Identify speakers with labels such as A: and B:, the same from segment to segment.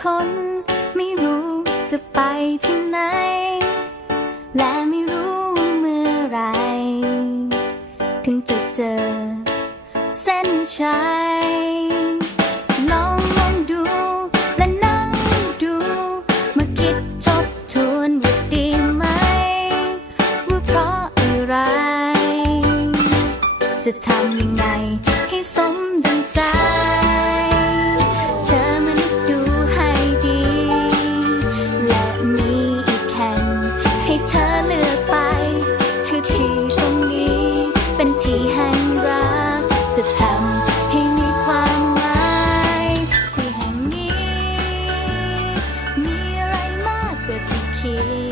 A: คน ไม่รู้จะไปที่ไหน และไม่รู้เมื่อไร ถึงจะเจอ เส้นชัยลองมองดู และนั่งดู มาคิดทบทวนว่าดีไหม ว่าเพราะอะไร จะทำยังไง ว่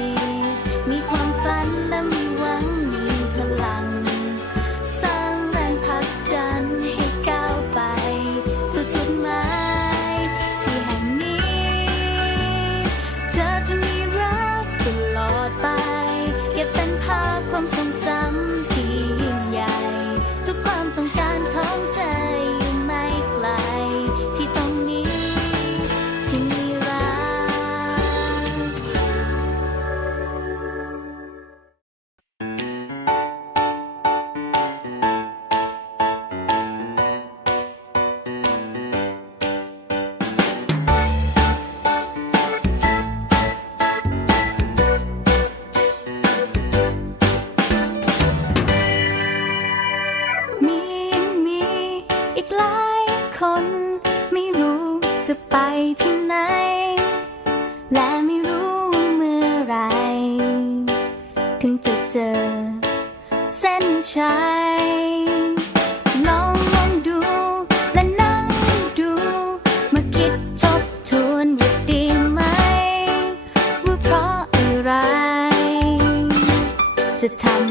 A: หลายคน ไม่รู้จะไปที่ไหน และไม่รู้เมื่อไร ถึงจะเจอ เส้นชัยลองมองดู และนั่งดูมาคิดทบทวนว่าดีไหม ว่าเพราะอะไร จะทำ